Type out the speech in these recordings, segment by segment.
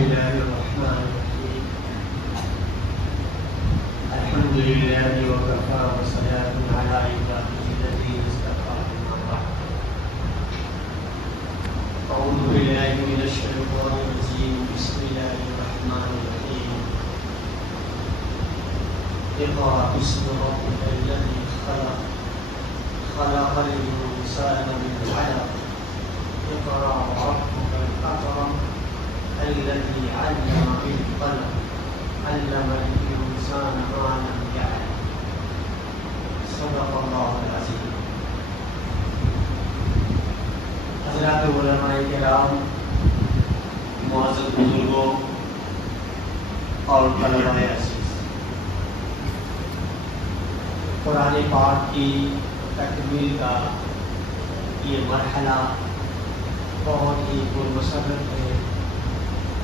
الله الرحمن الرحيم الحمد لله وكفى وسلام على عباده الذين اصطفى أما بعد أعوذ بالله من الشيطان الرجيم بسم الله الرحمن الرحيم اقرأ باسم ربك الذي خلق خلق الإنسان من علق اقرأ ربك الأكرم الذي علم بالقلم علم الإنسان ما لم يعلم صدق الله العظيم. حضرات علماء کرام، معزز بزرگوں اور طلباء عزیز، قرآن پاک کی تکمیل کا یہ مرحلہ بہت ہی پرمسرت ہے،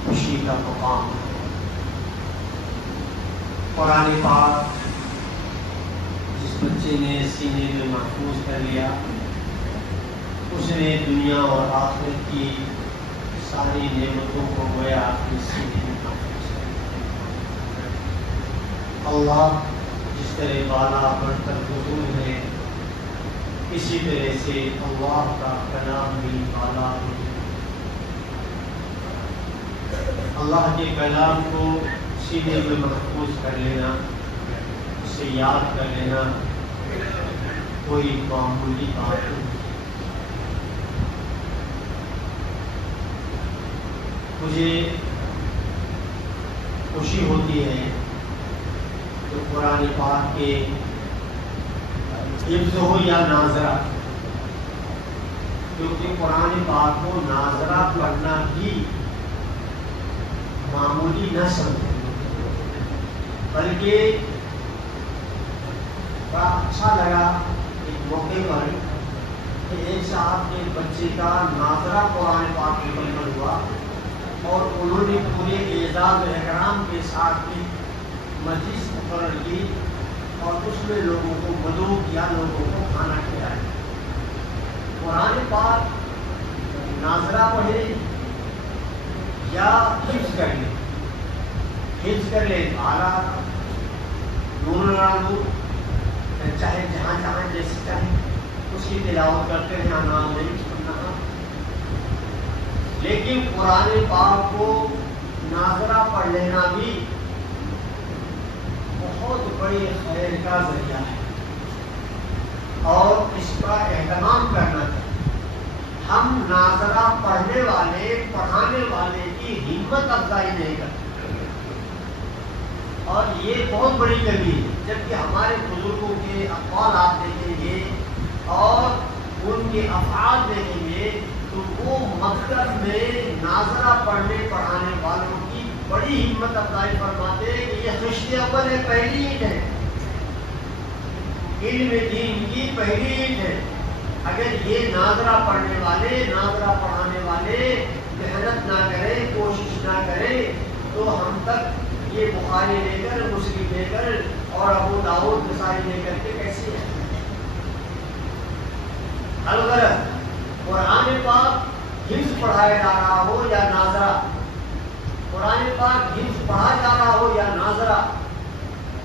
خوشی کا مقام ہے۔ قرآن پاک جس بچے نے سینے میں محفوظ کر لیا، اس نے دنیا اور آخرت کی ساری نعمتوں کو گویا اپنے سینے میں محفوظ کر لیا۔ اللہ جس طرح بالا بڑھ کر بزرگ ہے، اسی طرح سے اللہ کا کلام بھی بالا بڑھ۔ اللہ کے کلام کو سینے میں محفوظ کر لینا، اسے یاد کر لینا کوئی معمولی بات نہیں۔ مجھے خوشی ہوتی ہے کہ قرآن پاک کے حفظ ہو یا ناظرہ، کیونکہ قرآن پاک کو ناظرہ پڑھنا بھی معمولی نہ سمجھے، بلکہ بڑا اچھا لگا ایک موقع پر کہ ایک صاحب کے بچے کا ناظرہ قرآن پاک مکمل ہوا اور انہوں نے پورے اعزاز و اکرام کے ساتھ بھی مجلس مقرر کی اور اس میں لوگوں کو مدعو کیا، لوگوں کو کھانا کھلایا۔ قرآن پاک ناظرہ پڑھے یا حفظ کر لے، حفظ کر لے اعلیٰ نور نور، چاہے جہاں جہاں جیسے چاہے اس کی تلاوت کرتے ہیں، نام نہیں سننا۔ لیکن قرآن پاک کو ناظرہ پڑھ لینا بھی بہت بڑی خیر کا ذریعہ ہے اور اس کا اہتمام کرنا چاہیے۔ ہم ناظرہ پڑھنے والے، پڑھانے والے کی ہمت افزائی نہیں کرتے، اور یہ بہت بڑی کمی ہے۔ جبکہ ہمارے بزرگوں کے اقوال آپ دیکھیں گے اور ان کے افعال دیکھیں گے تو وہ مکتب میں ناظرہ پڑھنے پڑھانے والوں کی بڑی ہمت افزائی فرماتے ہیں کہ یہ خشت اول ہے، پہلی عید ہے، علم دین کی پہلی عید ہے۔ اگر یہ ناظرہ پڑھنے والے، ناظرہ پڑھانے والے محنت نہ کریں، کوشش نہ کریں تو ہم تک یہ بخاری لے کر، مسلم لے کر اور ابو داؤد نسائی لے کر کے کیسے ہیں؟ الغرض قرآن پاک حفظ پڑھایا جا رہا ہو یا ناظرہ، قرآن پاک حفظ پڑھا جا رہا ہو یا ناظرہ،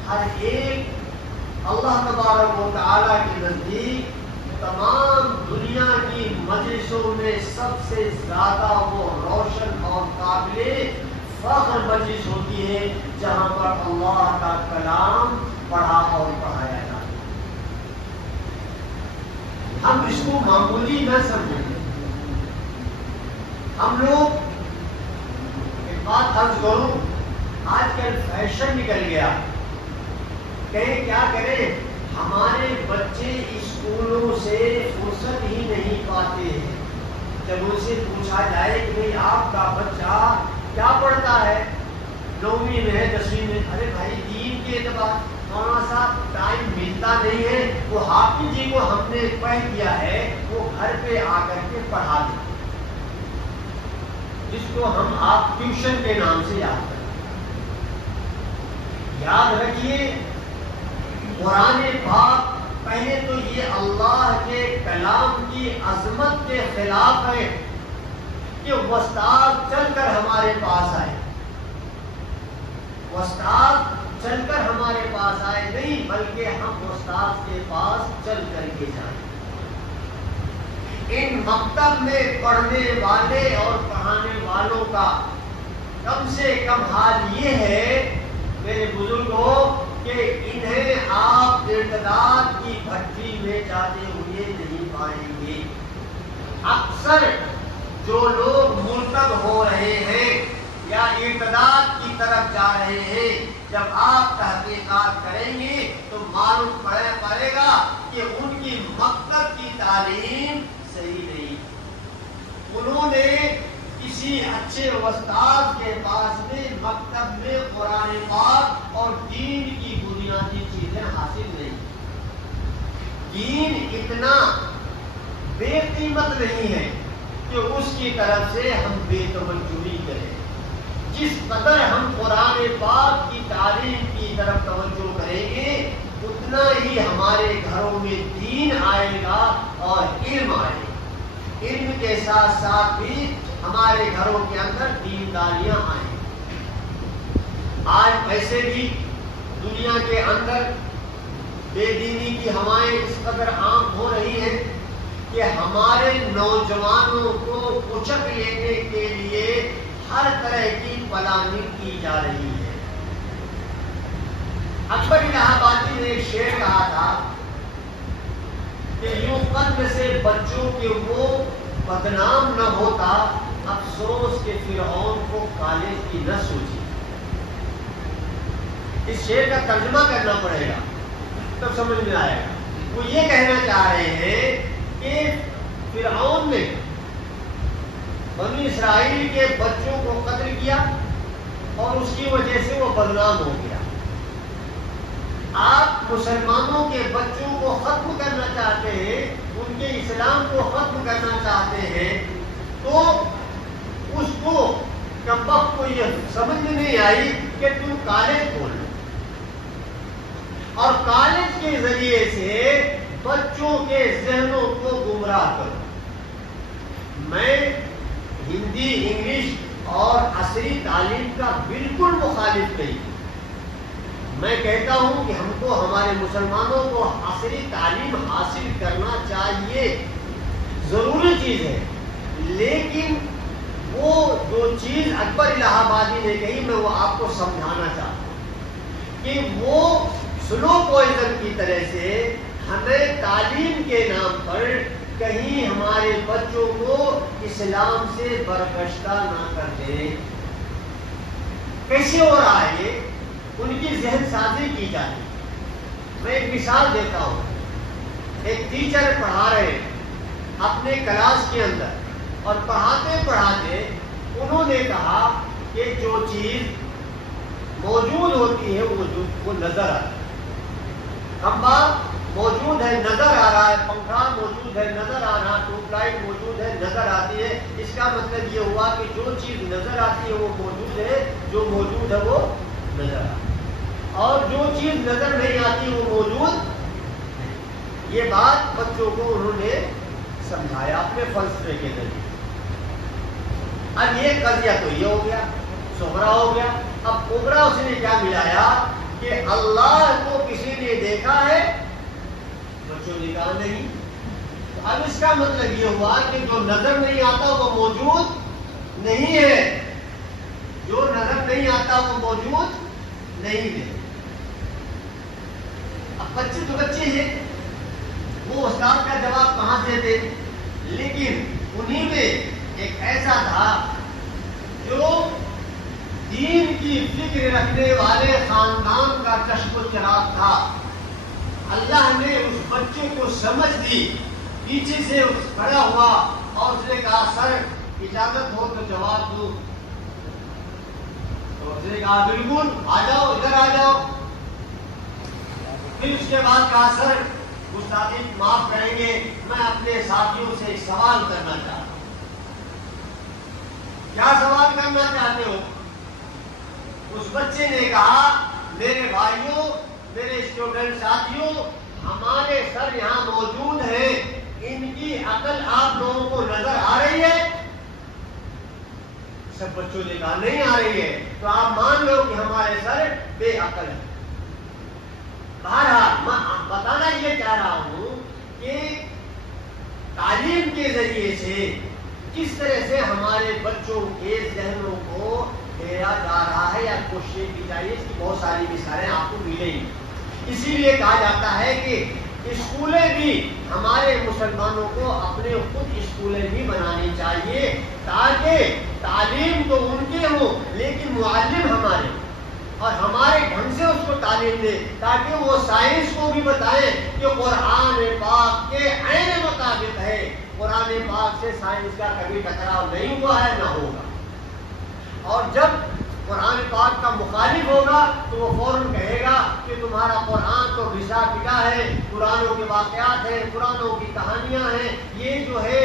ہر ایک اللہ تبارک و تعالیٰ کے نزدیک تمام دنیا کی مجلسوں میں سب سے زیادہ وہ روشن اور قابل فخر مجلس ہوتی ہے جہاں پر اللہ کا کلام پڑھا اور پڑھایا جاتا ہے۔ ہم اس کو معمولی نہ سمجھیں۔ ہم لوگ ایک بات عرض کروں، آج کل فیشن نکل گیا، کہیں کیا کریں، ہمارے بچے اسکولوں سے فرصت ہی نہیں پاتے ہیں۔ جب ان سے پوچھا جائے کہ بھئی آپ کا بچہ کیا پڑھتا ہے، 9ویں میں ہے، 10ویں میں، ارے بھائی دین کے اعتبار مولانا صاحب ٹائم ملتا نہیں ہے، وہ حافظ جی کو ہم نے پڑھ دیا ہے، وہ گھر پہ آ کر کے پڑھا دیں، جس کو ہم آپ ٹیوشن کے نام سے یاد کریں۔ یاد رکھیے قرآن پاک پہلے تو یہ اللہ کے کلام کی عظمت کے خلاف ہے کہ استاد چل کر ہمارے پاس آئے، استاد چل کر ہمارے پاس آئے نہیں، بلکہ ہم استاد کے پاس چل کر کے جائیں۔ ان مکتب میں پڑھنے والے اور پڑھانے والوں کا کم سے کم حال یہ ہے میرے بزرگوں کہ انہیں آپ ارتداد کی بھٹی میں جاتے ہوئے نہیں پائیں گے۔ اکثر جو لوگ مرتد ہو رہے ہیں یا ارتداد کی طرف جا رہے ہیں، جب آپ تحقیقات کریں گے تو معلوم پڑے گا کہ ان کی مکتب کی تعلیم صحیح نہیں۔ انہوں نے کسی اچھے استاد کے پاس میں مکتب میں قرآن پاک اور دین کی بنیادی چیزیں حاصل نہیں۔ دین اتنا بے قیمت نہیں ہے کہ اس کی طرف سے ہم بے توجہی کریں۔ جس قدر ہم قرآن پاک کی تعلیم کی طرف توجہ کریں گے اتنا ہی ہمارے گھروں میں دین آئے گا اور علم آئے گا۔ علم کے ساتھ ساتھ بھی ہمارے گھروں کے اندر دینداریاں آئیں۔ آج ایسے بھی دنیا کے اندر بے دینی کی ہوائیں اس قدر عام ہو رہی ہیں کہ ہمارے نوجوانوں کو اچک لینے کے لیے ہر طرح کی پلاننگ کی جا رہی ہے۔ اکبر الہ آبادی نے ایک شعر کہا تھا کہ یوں قلب سے بچوں کے وہ بدنام نہ ہوتا، افسوس کے فرعون کو کالج کی نہ سوچی۔ اس شعر کا ترجمہ کرنا پڑے گا تب سمجھ میں آئے گا۔ وہ یہ کہنا چاہ رہے ہیں کہ فرعون نے بنی اسرائیل کے بچوں کو قتل کیا اور اس کی وجہ سے وہ بدنام ہو گیا۔ آپ مسلمانوں کے بچوں کو ختم کرنا چاہتے ہیں، ان کے اسلام کو ختم کرنا چاہتے ہیں، تو اس کو کمبخت کو یہ سمجھ میں نہیں آئی کہ تم کالج کھول لو اور کالج کے ذریعے سے بچوں کے ذہنوں کو گمراہ کرو۔ میں ہندی، انگلش اور عصری تعلیم کا بالکل مخالف نہیں۔ میں کہتا ہوں کہ ہم کو ہمارے مسلمانوں کو عصری تعلیم حاصل کرنا چاہیے، ضروری چیز ہے، لیکن وہ جو چیز اکبر الہ آبادی نے کہی میں وہ آپ کو سمجھانا چاہتا ہوں کہ وہ سلو پوائزن کی طرح سے ہمیں تعلیم کے نام پر کہیں ہمارے بچوں کو اسلام سے برگشتہ نہ کر دیں۔ کیسے ہو رہا ہے یہ؟ ان کی ذہن سازی کی جاتی۔ میں ایک مثال دیتا ہوں۔ ایک ٹیچر پڑھا رہے اپنے کلاس کے اندر اور پڑھاتے پڑھاتے انہوں نے کہا کہ جو چیز موجود ہوتی ہے وہ نظر آتی ہے۔ کھمبا موجود ہے، نظر آ رہا ہے، پنکھا موجود ہے، نظر آ رہا ہے، ٹیوب لائٹ موجود ہے، نظر آتی ہے۔ اس کا مطلب یہ ہوا کہ جو چیز نظر آتی ہے وہ موجود ہے، جو موجود ہے وہ نظر آتی ہے، اور جو چیز نظر نہیں آتی وہ موجود نہیں۔ یہ بات بچوں کو انہوں نے سمجھایا اپنے فلسفے کے ذریعے۔ اب یہ قضیہ تو یہ ہو گیا، صغرا ہو گیا۔ اب کبرا اس نے کیا ملایا کہ اللہ کو کسی نے دیکھا ہے، بچوں نے کہا نہیں۔ تو اب اس کا مطلب یہ ہوا کہ جو نظر نہیں آتا وہ موجود نہیں ہے، جو نظر نہیں آتا وہ موجود نہیں ہے۔ اب بچے تو بچے ہیں، وہ استاد کا جواب کہاں دیتے، لیکن انہی میں ایک ایسا تھا جو دین کی فکر رکھنے والے خاندان کا چشم و چراغ تھا۔ اللہ نے اس بچے کو سمجھ دی، پیچھے سے کھڑا ہوا اور اس نے کہا سر اجازت ہو تو جواب دوں۔ تو اس نے کہا بالکل، آ جاؤ، ادھر آ جاؤ۔ پھر اس کے بعد کہا سر گستاخی معاف کریں گے، میں اپنے ساتھیوں سے ایک سوال کرنا چاہتا ہوں۔ کیا سوال کرنا چاہتے ہو؟ اس بچے نے کہا میرے بھائیوں، میرے اسٹوڈنٹ ساتھیوں، ہمارے سر یہاں موجود ہیں، ان کی عقل آپ لوگوں کو نظر آ رہی ہے؟ سب بچوں نے کہا نہیں آ رہی ہے، تو آپ مان لو کہ ہمارے سر بے عقل ہے۔ بہرحال میں بتانا یہ چاہ رہا ہوں کہ تعلیم کے ذریعے سے کس طرح سے ہمارے بچوں کے ذہنوں کو پھیرا جا رہا ہے یا کوشش کی جائے، اس کی بہت ساری مثالیں آپ کو ملیں گی۔ اسی لیے کہا جاتا ہے کہ اسکولیں بھی ہمارے مسلمانوں کو اپنے خود اسکولیں بھی بنانی چاہیے، تاکہ تعلیم تو ان کے ہوں لیکن معلم ہمارے، اور ہمارے ڈھنگ سے اس کو تعلیم دے، تاکہ وہ سائنس کو بھی بتائیں کہ قرآن پاک کے عین مطابق ہے، قرآن پاک سے سائنس کا کبھی ٹکراؤ نہیں ہوا ہے نہ ہوگا۔ اور جب قرآن پاک کا مخالف ہوگا تو وہ فوراً کہے گا کہ تمہارا قرآن تو گھسا پٹا ہے، قرآنوں کے واقعات ہیں، قرآنوں کی کہانیاں ہیں، یہ جو ہے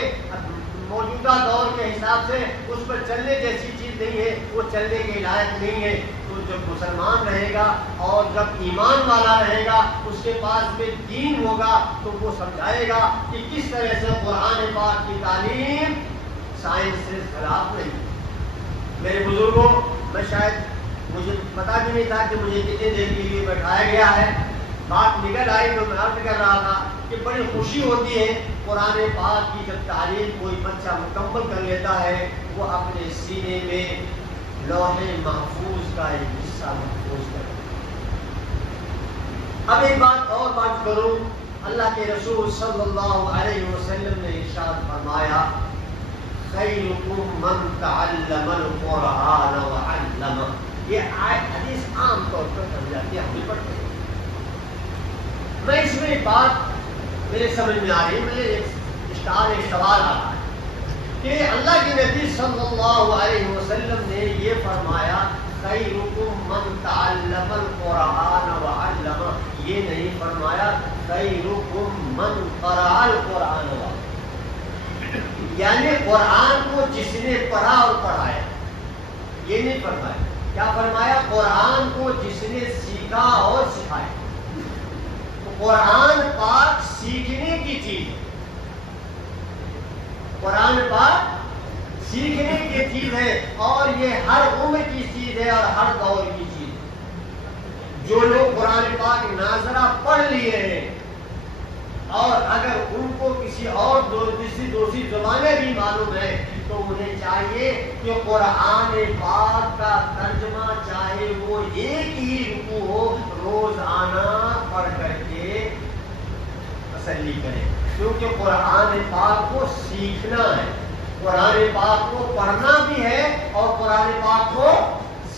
موجودہ دور کے حساب سے اس پر چلنے جیسی چیز نہیں ہے، وہ چلنے کے لائق نہیں ہے۔ تو جب مسلمان رہے گا اور جب ایمان والا رہے گا، اس کے پاس میں دین ہوگا، تو وہ سمجھائے گا کہ کس طرح سے قرآن پاک کی تعلیم سائنس سے خلاف نہیں۔ میرے بزرگوں، میں شاید مجھے پتا بھی نہیں تھا کہ مجھے کتنے دیر کے لیے بیٹھایا گیا ہے، بات نکل آئی تو میں عرض کر رہا تھا کہ بڑی خوشی ہوتی ہے قرآن پاک کی جب تعلیم کوئی بچہ مکمل کر لیتا ہے، وہ اپنے سینے میں لوح محفوظ کا ایک حصہ محفوظ کرے۔ اب ایک بات اور بات کروں، اللہ کے رسول صلی اللہ علیہ وسلم نے ارشاد فرمایا خیرکم من تعلم القرآن وعلمہ۔ یہ حدیث عام طور پر سمجھ جاتی ہے، ہم بھی پڑھتے ہیں۔ میں اس میں ایک بات میرے سمجھ میں آ رہی ہے، مجھے ایک سوال آ رہا ہے کہ اللہ کے نبی صلی اللہ علیہ وسلم نے یہ فرمایا خیرکم من تعلم القرآن وعلمہ، یہ نہیں فرمایا خیرکم من قرأ القرآن وعلمہ، یعنی قرآن کو جس نے پڑھا اور پڑھایا، یہ نہیں فرمایا۔ کیا فرمایا؟ قرآن کو جس نے سیکھا اور سکھایا۔ قرآن پاک سیکھنے کی چیز ہے، قرآن پاک سیکھنے کی چیز ہے، اور یہ ہر عمر کی چیز ہے اور ہر دور کی چیز ہے۔ جو لوگ قرآن پاک ناظرہ پڑھ لیے ہیں اور اگر ان کو کسی اور دوسری زبانیں بھی معلوم ہیں تو انہیں چاہیے کہ قرآن پاک کا ترجمہ چاہے وہ ایک ہی رکوع ہو، روزانہ پڑھ کر کے تسلی کرے، کیونکہ قرآن پاک کو سیکھنا ہے، قرآن پاک کو پڑھنا بھی ہے اور قرآن پاک کو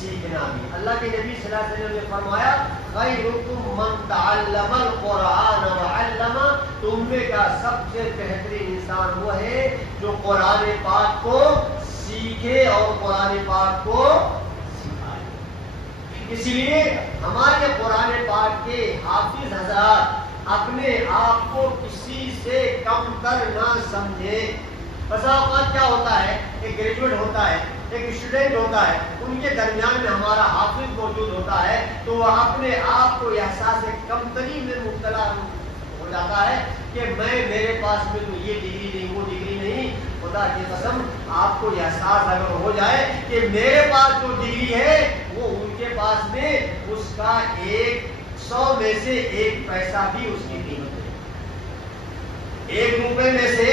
سیکھنا بھی۔ اللہ کے نبی صلی اللہ علیہ وسلم نے فرمایا خیرکم من تعلم القرآن وعلمہ، تم میں کا سب سے بہترین انسان وہ ہے جو قرآن پاک کو سیکھے اور قرآن پاک کو سکھائے۔ اس لیے ہمارے قرآن پاک کے حافظ حضرات اپنے آپ کو کسی سے کم تر نہ سمجھے۔ بسا اوقات کیا ہوتا ہے، ایک گریجویٹ ہوتا ہے، ایک اسٹوڈنٹ ہوتا ہے، ان کے درمیان میں ہمارا حافظ موجود ہوتا ہے تو وہ اپنے آپ کو احساس کمتری میں مبتلا ہو جاتا ہے کہ میرے پاس میں تو یہ ڈگری نہیں، وہ ڈگری نہیں۔ خدا کی قسم آپ کو احساس اگر ہو جائے کہ میرے پاس جو ڈگری ہے وہ ان کے پاس میں اس کا 100 میں سے 1 پیسہ بھی اس کی قیمت ہے، 1 روپے میں سے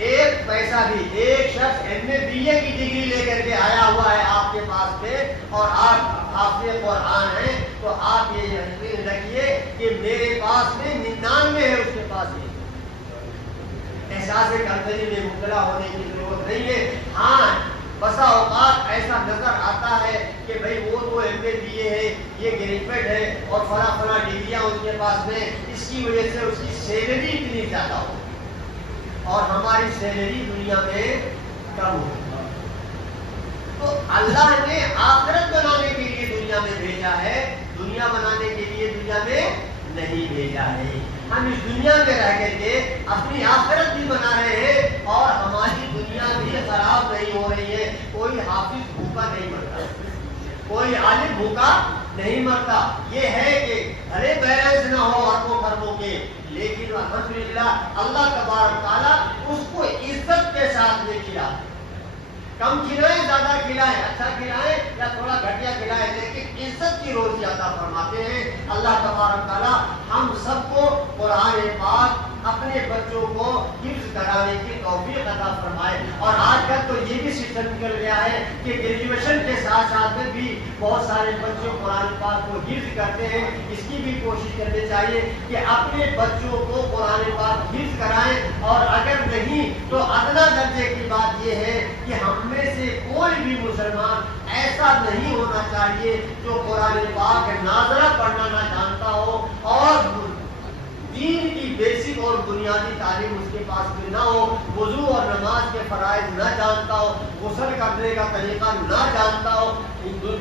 1 پیسہ بھی۔ ایک شخص MA BA کی ڈگری لے کر کے آیا ہوا ہے آپ کے پاس میں اور آپ حافظ قرآن ہیں، تو آپ یہ یقین رکھیے کہ میرے پاس میں 99 ہے، اس کے پاس ہے۔ احساس کمتری میں مبتلا ہونے کی ضرورت نہیں ہے۔ ہاں بسا اوقات ایسا نظر آتا ہے کہ بھئی وہ تو MA BA ہے، یہ گریجویٹ ہے اور فلاں ڈگریاں ان کے پاس میں، اس کی وجہ سے اس کی سیلری اتنی زیادہ ہو اور ہماری سیلری دنیا میں کم ہو۔ تو اللہ نے آخرت بنانے کے لیے دنیا میں بھیجا ہے، دنیا بنانے کے لیے دنیا میں نہیں بھیجا ہے۔ ہم اس دنیا میں رہ کر کے اپنی آخرت بھی بنا رہے ہیں اور ہماری دنیا بھی خراب نہیں ہو رہی ہے۔ کوئی حافظ بھوکا نہیں مرتا، کوئی عالم بھوکا نہیں مرتا۔ یہ ہے کہ بھلے بیلنس نہ ہو اربوں خربوں کے، لیکن الحمدللہ اللہ تبارک تعالیٰ اس کو عزت کے ساتھ میں کھلاتا ہے۔ کم کھلائیں زیادہ کھلائیں، اچھا کھلائیں یا تھوڑا گھٹیا کھلائیں، لیکن عزت کی روزی عطا فرماتے ہیں اللہ تبارک تعالیٰ۔ ہم سب کو قرآن پاک اپنے بچوں کو حفظ کرانے کی توفیق عطا فرمائے۔ اور آج کل تو یہ بھی سسٹم نکل گیا ہے کہ گریجویشن کے ساتھ ساتھ میں بھی بہت سارے بچے قرآن پاک کو حفظ کرتے ہیں۔ اس کی بھی کوشش کرنی چاہیے کہ اپنے بچوں کو قرآن پاک حفظ کرائیں، اور اگر نہیں تو ادنا درجے کی بات یہ ہے کہ ہم میں سے کوئی بھی مسلمان ایسا نہیں ہونا چاہیے جو قرآن پاک ناظرہ پڑھنا نہ جانتا ہو، اور دین کی بیسک اور بنیادی تعلیم اس کے پاس میں نہ ہو، وضو اور نماز کے فرائض نہ جانتا ہو، غسل کرنے کا طریقہ نہ جانتا ہو۔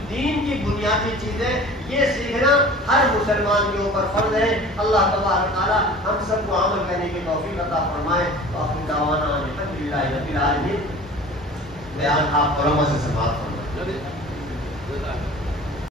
دین کی بنیادی چیزیں یہ سیکھنا ہر مسلمان کے اوپر فرض ہے۔ اللہ تبارک تعالیٰ ہم سب کو عمل کرنے کی توفیق عطا فرمائے۔ وآخر دعوانا ان الحمدللہ رب العالمین۔ بیان آپ علماء سے سماعت فرمائیں۔